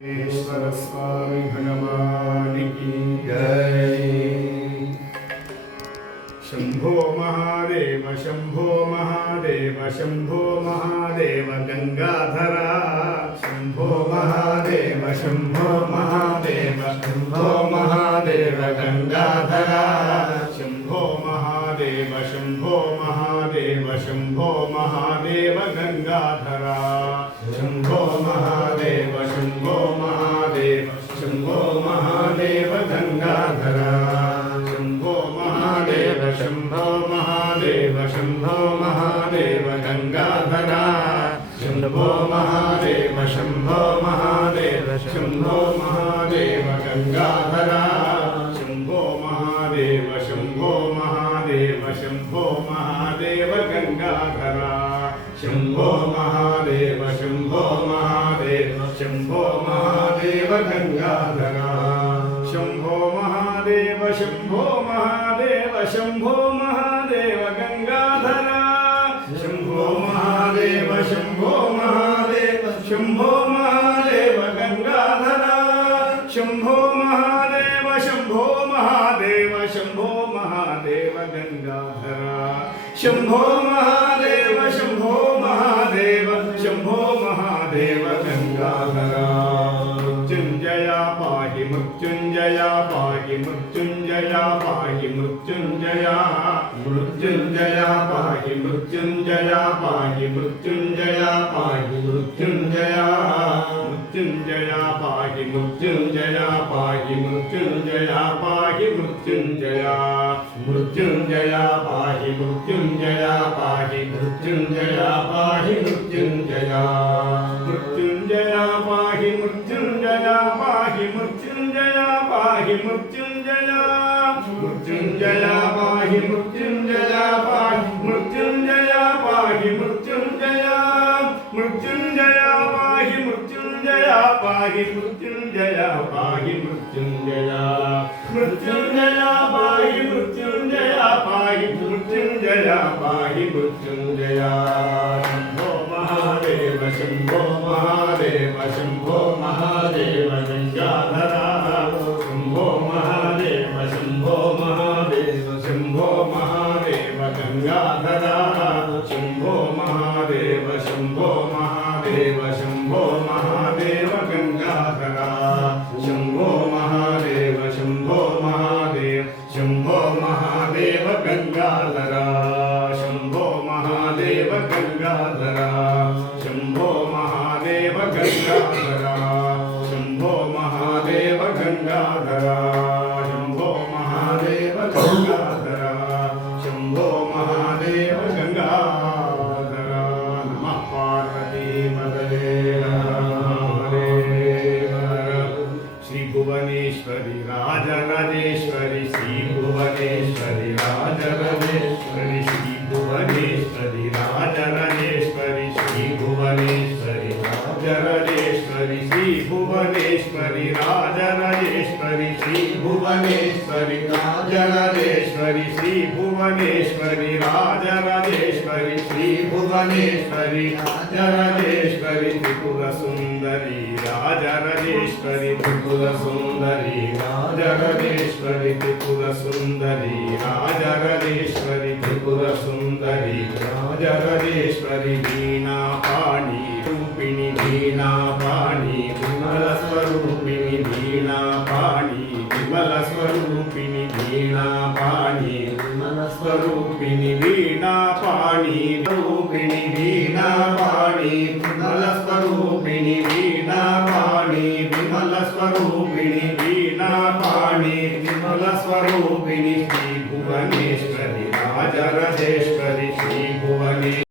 ईश्वर स्वामी भगवान की जय। शंभो महादेव शंभो महादेव शंभो महादेव गंगाधरा। शंभो महादेव शंभो महादेव शंभो महादेव गंगाधरा। शंभो महादेव शंभो महादेव शंभो महादेव गंगाधरा। शंभो महादेव शंभो महादेव शंभो महादेव गंगाधरा। शंभो महादेव शंभो महादेव शंभो महादेव गंगाधरा। शंभो महादेव शंभो महादेव शंभो महादेव गंगाधरा। शंभो महादेव शंभो महादेव शंभो महादेव गंगाधरा। शंभो महादेव शंभो महादेव शंभो महादेव गंगाधरा। शंभो महादेव शंभो महादेव शंभो महादेव गंगाधरा। शंभो महादेव शंभो महादेव शंभो महादेव गंगाधरा। शंभो महादेव शंभो महादेव शंभो महादेव गंगाधरा। शंभो महादेव शंभो महादेव शंभो महादेव गंगाधरा। मृत्युंजया पाहि मृत्युंजया पाहि मृत्युंजया पाहि मृत्युंजया। मृत्युंजया पाहि मृत्युंजया पाहि मृत्युंजया पाहि मृत्युंजया। मृत्युंजया पाहि मृत्युंजया पाहि मृत्युंजया पाहि मृत्युंजया। मृत्युंजया पाहि मृत्युंजया पाहि मृत्युंजया पाहि मृत्युंजया। मृत्युंजया पाहि मृत्युंजया पाहि मृत्युंजया पाहि मृत्युंजया। मृत्युंजया पाहि मृत्युंजया पाहि मृत्युंजया पाहि मृत्युंजया। मृत्युंजया पाहि मृत्युंजया पाहि मृत्युंजया पाहि मृत्युंजया। मृत्युंजया पाहि मृत्युंजया पाहि मृत्युंजया पाहि मृत्युंजया। शंभो महादेव शंभो महादेव शंभो महादेव गंगाधरा। शंभो महादेव शंभो महादेव शंभो महादेव गंगाधरा। शंभो महादेव शंभो महादेव शंभो महादेव गंगाधरा। शंभो महादेव शंभो महादेव शंभो महादेव गंगाधरा। शंभो महादेव गंगाधरा। शंभो महादेव गंगाधरा। शंभो महादेव गंगाधरा। शंभो महादेव गंगाधरा। शंभो महादेव गंगाधरा। नमः पार्वती पतये महादेव। श्री भुवनेश्वरी राजराजेश्वरी श्री भुवनेश्वरी राजराजेश्वरी श्री भुवनेश्वरी राजराजेश्वरी श्री भुवनेश्वरी राजराजेश्वरी श्री भुवनेश्वरी राजराजेश्वरी श्री भुवनेश्वरी राजराजेश्वरी श्री भुवनेश्वरी राजराजेश्वरी श्री भुवनेश्वरी राजराजेश्वरी त्रिपुर सुंदरी राजराजेश्वरी त्रिपुर सुंदरी राजराजेश्वरी त्रिपुर सुंदरी राजराजेश्वरी त्रिपुर सुंदरी राजराजेश्वरी वीणा पाणी रूपिणी वीणा पाणी विमल स्वरूपिणी वीणा पाणी विमल स्वरूपिणी वीणा पाणी विमल स्वरूपिणी वीणा पाणी रूपिणी वीणा पाणी विमल स्वरूपिणी वीणा पाणी विमल स्वरूपिणी वीणा पाणी विमल स्वरूपिणी श्री भुवनेश्वरी राजराजेश्वरी